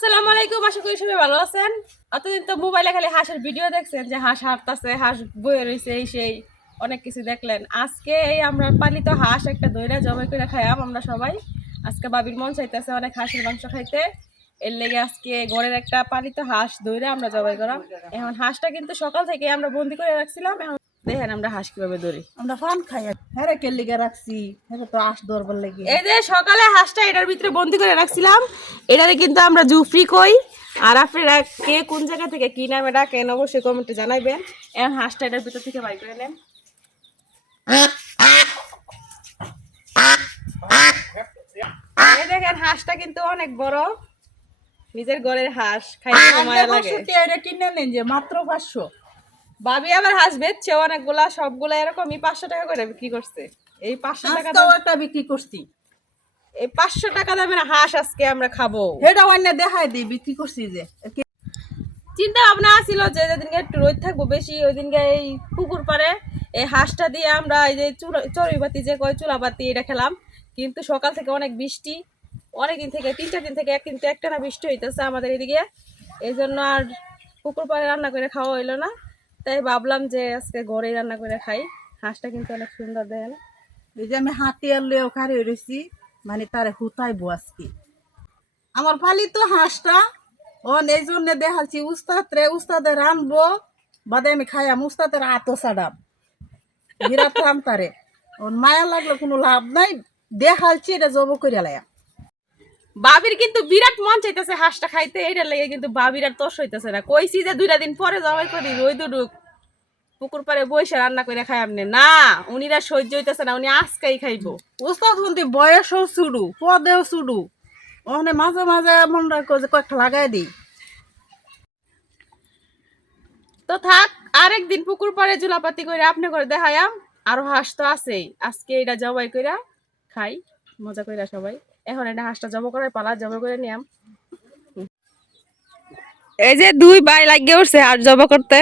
আসসালামু আলাইকুম, আশা করি সবাই ভালো আছেন। অতদিন তো মোবাইলে খালি হাঁসের ভিডিও দেখছেন যে হাঁস হাঁস বয়ে রয়েছে এই সেই অনেক কিছু দেখলেন। আজকে এই আমরা পালিত হাঁস একটা দইরা জবাই করে খাইয়াম আমরা সবাই। আজকে বাবির মন চাইতেছে অনেক হাঁসের মাংস খাইতে। এর লেগে আজকে ঘরের একটা পালিত হাঁস দইরা আমরা জবাই করাম। এখন হাঁসটা কিন্তু সকাল থেকে আমরা বন্দি করে রাখছিলাম, এখন দেখেন আমরা হাঁস কীভাবে ধরি। আমরা ফান খাই হ্যাঁ কে লিগে রাখছি। হ্যাঁ তো আস দরবার লেগে। এই যে সকালে হাঁসটা এটার ভিতরে বন্দি করে রাখছিলাম এটারে কিন্তু আমরা জুফরি কই আর আপনারা কে কোন জায়গা থেকে কি নামে ডাকেন অবশ্যই কমেন্টে জানাইবেন। এখন হাঁসটা এটার ভিতর থেকে বাই করে নেন। এই দেখেন হাঁসটা কিন্তু অনেক বড়। নিজের ঘরের হাঁস খাইতে তো মায়া লাগে। এটা কিনে নেন যে মাত্র পাঁচশো। ভাবি আবার হাঁস বেচছে অনেকগুলা সবগুলা এরকমই পাঁচশো টাকা করে বিক্রি করছে। এই পাঁচশো টাকা দাম- একটা বিক্রি করছি। এই পাঁচশো টাকা দামের হাঁস আজকে আমরা খাব। সেটা অন্য দেখাই দিই বিক্রি করছি যে। চিন্তা ভাবনা ছিল যে যেদিনকে একটু রোদ থাকব বেশি ওই দিনকে এই পুকুর পারে এই হাঁসটা দিয়ে আমরা এই যে চড়ুই বাতি যে কয় চুলা বাতি এটা খেলাম। কিন্তু সকাল থেকে অনেক বৃষ্টি। অনেক দিন থেকে তিন চার দিন থেকে এক কিন্তু একটা না বৃষ্টি হইতেছে আমাদের এদিকে। এই জন্য আর পুকুর পাড়ে রান্না করে খাওয়া হইল না। তাই ভাবলাম যে আজকে ঘরেই রান্না করে খাই। হাঁসটা কিন্তু অনেক সুন্দর দেন এই যে আমি হাতি আনলেও কারি রয়েছি মানে তারে হুতাইবো আজকে। আমার পালিত হাঁসটা ও এই জন্য দেখাচ্ছি, উস্তাদ রে, উস্তাদে রানবো, বাদে আমি খাইয়াম। উস্তাদের আতো সাডাম বিরাট রাম তারে ওর মায়া লাগলে কোনো লাভ নাই। দেখাচ্ছি, এটা জব করিয়া লাইয়া। বাবির কিন্তু বিরাট মন চাইতেছে হাঁসটা খাইতে, এইটার লেগে কিন্তু বাবির আর তস হইতেছে না। কইছি যে দুইটা দিন পরে জবাই করি রই দুডুক। পুকুর পারে বসে রান্না করে খাই আপনি না, উনিরা সহ্য হইতেছে না, উনি আজকেই খাইবো। উস্তাদ শুনতে বয়সও শুরু পদেও শুরু ওখানে মাঝে মাঝে মন রাখো যে কয়েকটা লাগাই দিই। তো থাক আরেকদিন পুকুর পারে জুলাপাতি করে আপনি করে দেখায়াম আরও হাঁস তো আছেই। আজকে এটা জবাই কইরা খাই, মজা কইরা সবাই। এখন এটা হাঁসটা জব করার পালা জব করে নিয়াম। এই যে দুই ভাই লাগিয়ে উঠছে আর জব করতে।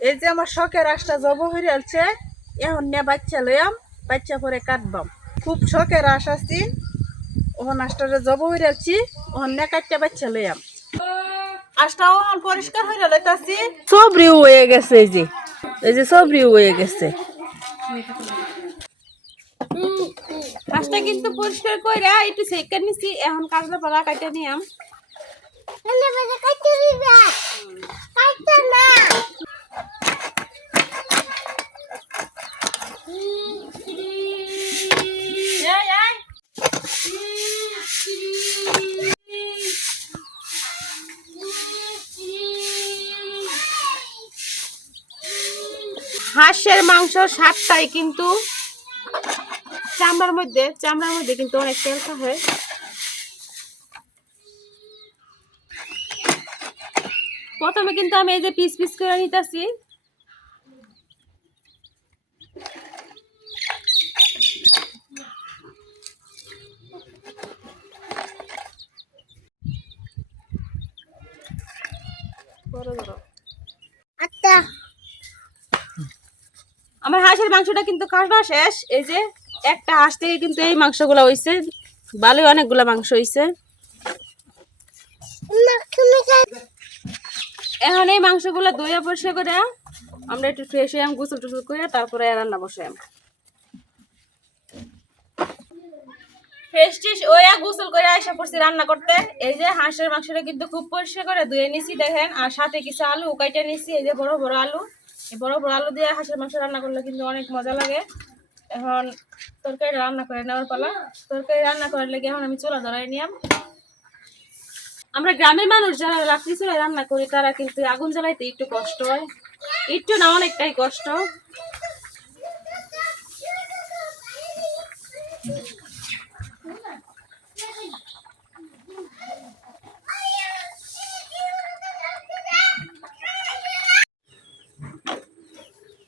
এই যে আমার শখের রাসটা জব হয়ে আছে এখন নিয়ে বাচ্চা লইয়াম বাচ্চা পরে কাটবাম। খুব শখের রাস আছি ওখান আশটারে জব হয়ে আছি ওখান নিয়ে কাটতে বাচ্চা লইয়াম। আশটা ওখান পরিষ্কার হয়ে লইতাছি সবরি হয়ে গেছে এই যে। এই যে সবরি হয়ে গেছে। হাঁসটা কিন্তু পরিষ্কার কইরা একটু নিছি এখন কাজলা পালা কাটে নিয়াম। এই। হাঁসের মাংস সাতটাই কিন্তু চামড়ার মধ্যে চামড়ার মধ্যে কিন্তু অনেক তেল থাকে প্রথমে কিন্তু আমি এই যে পিস পিস করে নিতেছি। আমার হাঁসের মাংসটা কিন্তু কাটা শেষ এই যে একটা হাঁস থেকে কিন্তু এই মাংসগুলো হইছে। ভালোই অনেকগুলো মাংস হইছে। এখন এই মাংসগুলো ধুয়ে পরিষ্কার করে আমরা একটু ফ্রেশ হয়ে গোসল টুসল করে তারপরে রান্না বসাই ফ্রেশ গোসল করে রান্না করতে। এই যে হাঁসের মাংসটা কিন্তু খুব করে ধুয়ে নিছি দেখেন, আর সাথে কিছু আলু নিছি, এই যে বড় বড় আলু। এই বড় বড় আলু দিয়ে হাঁসের মাংস রান্না করলে কিন্তু অনেক মজা লাগে। এখন তরকারি রান্না করে নেওয়ার পালা। তরকারি রান্না করার লেগে এখন আমি চুলা ধরাই নিয়াম। আমরা গ্রামের মানুষ যারা রাত্রি চুলায় রান্না করি, তারা কিন্তু আগুন জ্বালাইতে একটু কষ্ট হয়। একটু না অনেকটাই কষ্ট।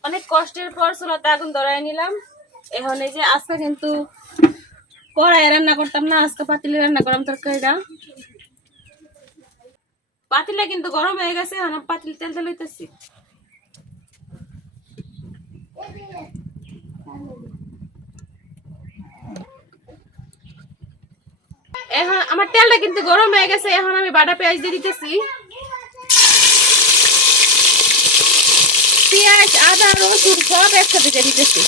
অনেক কষ্টের পর চুলাতে আগুন ধরাই নিলাম। এখন এই যে আজকে কিন্তু কড়াই রান্না করতাম না, আজকে পাতিলে রান্না করলাম তরকারিটা। পাতিলে কিন্তু গরম হয়ে গেছে, এখন পাতিল তেল তেল হইতেছি এখন আমার তেলটা কিন্তু গরম হয়ে গেছে, এখন আমি বাটা পেঁয়াজ দিয়ে দিতেছি। পেঁয়াজ, আদা, রসুন সব একসাথে দিতেছি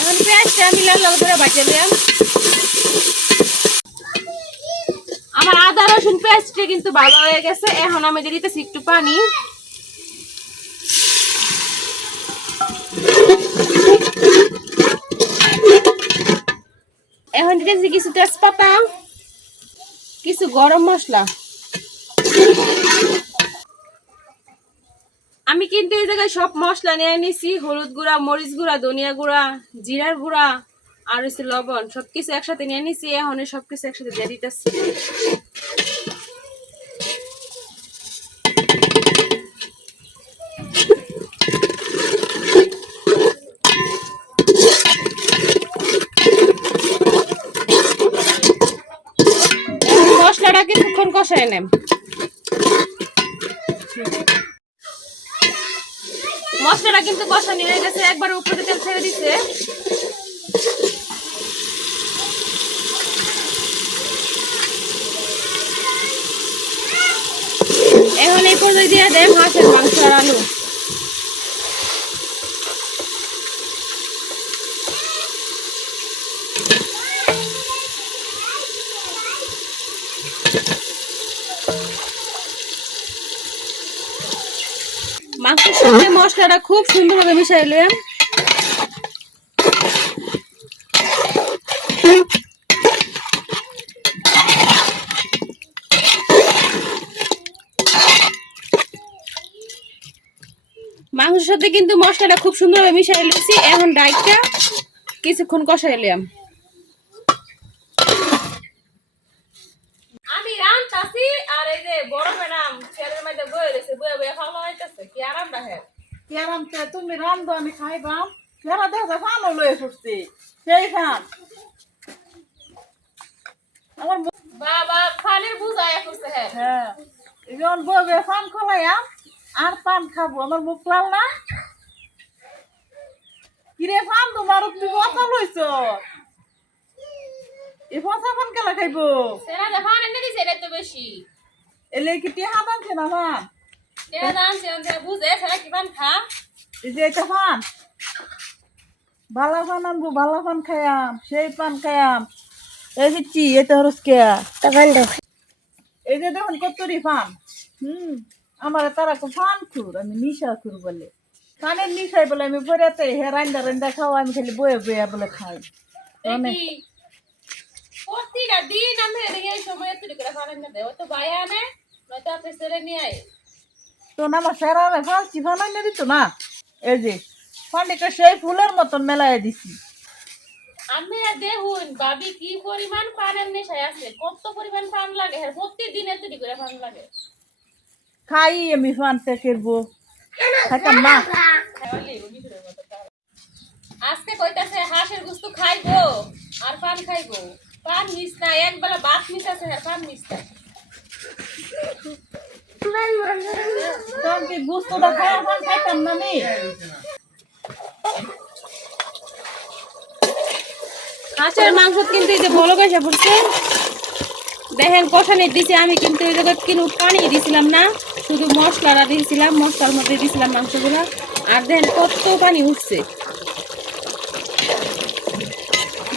এখন লাল লাল করে বাঁচিয়ে দিলাম আমার আদা, রসুন পেস্টটা কিন্তু ভালো হয়ে গেছে। এখন আমি দিয়ে দিতেছি একটু পানি। এখন দিতেছি কিছু তেজপাতা, কিছু গরম মশলা। আমি কিন্তু এই জায়গায় সব মশলা নিয়ে নিছি হলুদ গুঁড়া, মরিচ গুঁড়া, ধনিয়া গুঁড়া, জিরার গুঁড়া, আর হচ্ছে লবণ, সবকিছু একসাথে নিয়ে নিছি এখন এই সবকিছু একসাথে দিয়ে দিতেছি। মশলাটা কিছুক্ষণ কষায় নেম মশলাটা কিন্তু কষানি হয়ে গেছে, একবার উপরে তেল ছেড়ে দিছে। এখন এই পর্যায়ে দিয়ে দেয় মাছের মাংস আর আলু মাংসের সঙ্গে মশলাটা খুব সুন্দরভাবে মিশাইলাম মাংসের সাথে কিন্তু মশলাটা খুব সুন্দরভাবে মিশাই লিছি এখন ডাইটটা কিছুক্ষণ কষাইলাম আমি রান্তাছি আর এই যে বড় ম্যাডাম ছেলের মধ্যে বয়ে রয়েছে, বয়ে বয়ে খাওয়া হইতেছে, কি কেরাম তে তুমি রান্ধো আমি খাইবাম। কেরা দেখো ফানও লয়ে ফুটছে সেই ফান আমার বাবা খানের বুঝায় করছে হ্যাঁ। হ্যাঁ। এখন ফান খোলাইয়াম আর পান খাব। আমার মুখ লাল না? কিরে ফান তোমার তুমি কথা লইছ? এ ফসা ফান কেলা খাইবো? সেনা যখন এনে দিছে এটা তো বেশি। এলে কি টিহা দানছে না ফান? এটা জানছে যে বুঝে সেটা খা এই যে এটা ফান ভালা ফান আনব ভালা ফান খায়াম সেই পান খায়াম এই দিচ্ছি এটা হরস কে এই যে দেখুন কত্তরি ফান হুম আমার তারা ফান খুর আমি নিশা খুর বলে ফানের নিশাই বলে আমি পরে হে রান্দা রান্দা খাওয়া আমি খালি বয়ে বয়ে বলে খাই প্রতিটা দিন আমি এই সময় করে খাওয়ার না দেও তো ভাই আনে নয়তো আপনি ছেলে নিয়ে আয় তো না আমার সেরা ফালছি ফান আনে দিত না? এই যে ফান্ডিকে সেই ফুলের মতন মেলায় দিছি। আমি দেখুন ভাবি কি পরিমাণ পানের নেশায় আছে কত পরিমাণ পান লাগে হ্যাঁ প্রতিদিন এত করে পান লাগে। খাই আমি ফান পেকেরবো খাইতাম না। আজকে কইতাছে হাঁসের গুস্তু খাইবো আর পান খাইবো। পান মিস না একবেলা ভাত মিস আছে হ্যাঁ পান মিস না কি গুস্তটা খাওয়া ফান খাইতাম না আমি। মাংস কিন্তু এই যে পয়সা পড়ছে। দেখেন দিছে, আমি কিন্তু এই পানি দিছিলাম না, শুধু মশলাটা দিয়েছিলাম মশলার মধ্যে দিয়েছিলাম মাংসগুলো। আর দেখেন কত পানি উঠছে।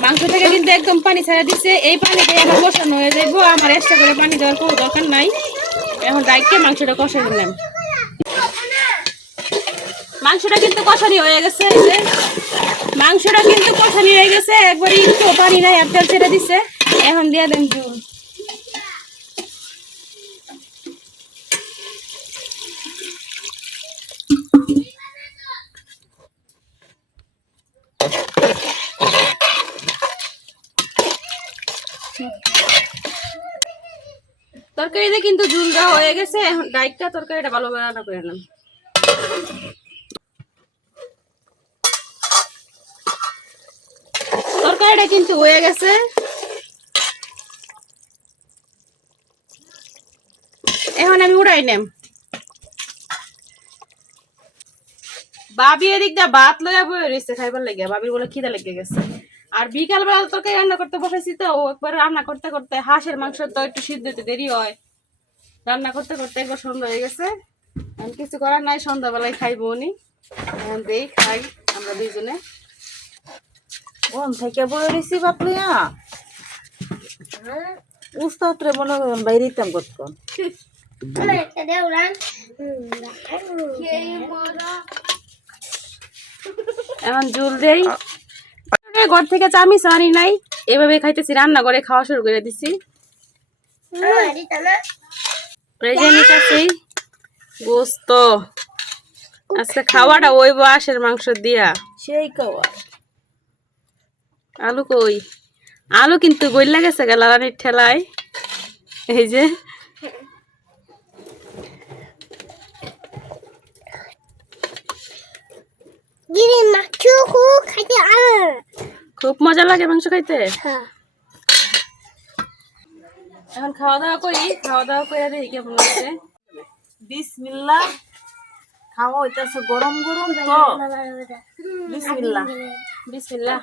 মাংস থেকে কিন্তু একদম পানি ছাড়া দিচ্ছে এই পানি দিয়ে আমার বসানো হয়ে যাইব, আমার এক্সট্রা করে পানি দেওয়ার কোনো দরকার নাই। এখন ডাইকে মাংসটা কষাই নিলাম। মাংসটা কিন্তু কষানি হয়ে গেছে। মাংসটা কিন্তু কষানি হয়ে গেছে একবারে একটু পানি নাই, আর তেল ছেড়ে দিছে। এখন দিয়ে দেন তরকারিতে কিন্তু হয়ে গেছে, এখন ডাইটটা তরকারিটা ভালো রান্না করে নিলাম। তরকারিটা কিন্তু হয়ে গেছে। এখন আমি উড়াই নেম। বাবি এদিক দিয়ে ভাত লইয়া বয়ে রয়েছে খাইবার লেগে বাবির বলে খিদে লেগে গেছে। আর বিকাল বেলা তরকারি রান্না করতে বসেছি তো ও একবার রান্না করতে করতে হাঁসের মাংস তো একটু সিদ্ধ হতে দেরি হয়। রান্না করতে করতে একবার সন্ধ্যা হয়ে গেছে। এখন কিছু করার নাই সন্ধ্যাবেলায় খাইবো উনি। দেই খাই আমরা দুইজনে। বন থেকে বই রেছি বাপলিয়া উস্তাদ রে মনে করেন বাইরে ইতাম কতক্ষণ। এখন জুল দেই। ঘর থেকে চামিচ আনি নাই। এভাবে খাইতেছি রান্না করে খাওয়া শুরু করে দিছি। গোস্ত। আজকে খাওয়াটা ওই বাসের মাংস দিয়া। সেই খাওয়া আলু কই? আলু কিন্তু গইলা গেছে গা লালানির ঠেলায়। এই যে। গিরি মাছু খাইতে আর খুব মজা লাগে মাংস খাইতে? হ্যাঁ। এখন খাওয়া দাওয়া করি খাওয়া দাওয়া করে দেখি কেমন লাগছে বিসমিল্লাহ খাওয়া হইতাছে গরম গরম তো। বিসমিল্লাহ। বিসমিল্লাহ।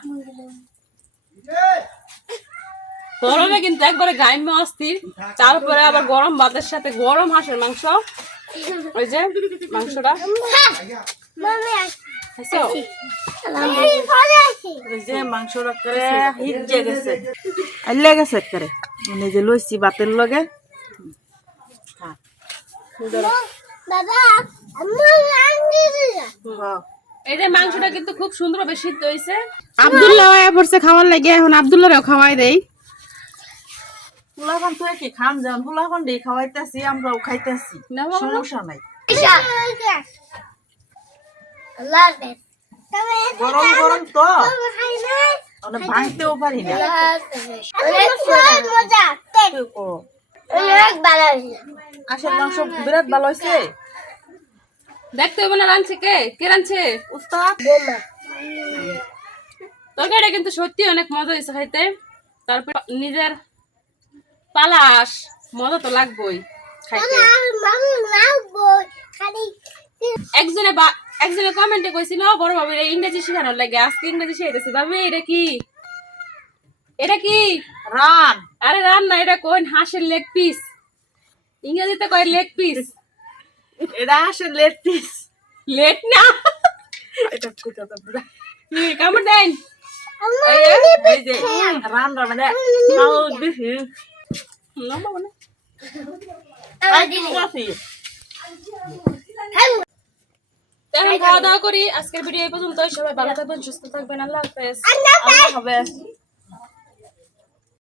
গরমে কিন্তু একবারে গাইমে অস্থির। তারপরে আবার গরম ভাতের সাথে গরম হাঁসের মাংস। ওই যে মাংসটা। যে মাংসটা করে হিজে গেছে। আইলে গেছে করে মানে যে লইছি বাতের লগে। হ্যাঁ। এই যে মাংসটা কিন্তু খুব সুন্দরভাবে সিদ্ধ হয়েছে আব্দুল্লাহ আয়া পড়ছে খাওয়ার লাগে এখন আব্দুল্লাহরেও খাওয়াই দেই। তো কি খান যান ফুলাখন দিয়ে খাওয়াইতেছি আমরাও খাইতেছি। না সমস্যা নাই। আল্লাহ গরম গরম তো মানে ভাঙতেও পারি না আসল মাংস বিরাট ভালো হয়েছে দেখতে হবে না রাঁধছে কে কে রাঁধছে উস্তাদ তরকারিটা কিন্তু সত্যি অনেক মজা হয়েছে খাইতে তারপর নিজের পালাস মজা তো লাগবেই খাইতে একজনে বা একজনে কমেন্টে কইছিল বড় ভাবি ইংরেজি শেখানোর লাগে আজকে ইংরেজি শিখাইতেছি। ভাবি এটা কি? এটা কি? রান। আরে রান না এটা কোন হাঁসের লেগ পিস ইংরেজিতে কয় লেগ পিস এটা আসে লেট পিস লেগ না। এটা কামড় দেন। রান রান মানে দিছি। লম্বা এখন খাওয়া দাওয়া করি। আজকের ভিডিও এই পর্যন্ত সবাই ভালো থাকবেন, সুস্থ থাকবেন। আল্লাহ হাফেজ। আল্লাহ হাফেজ।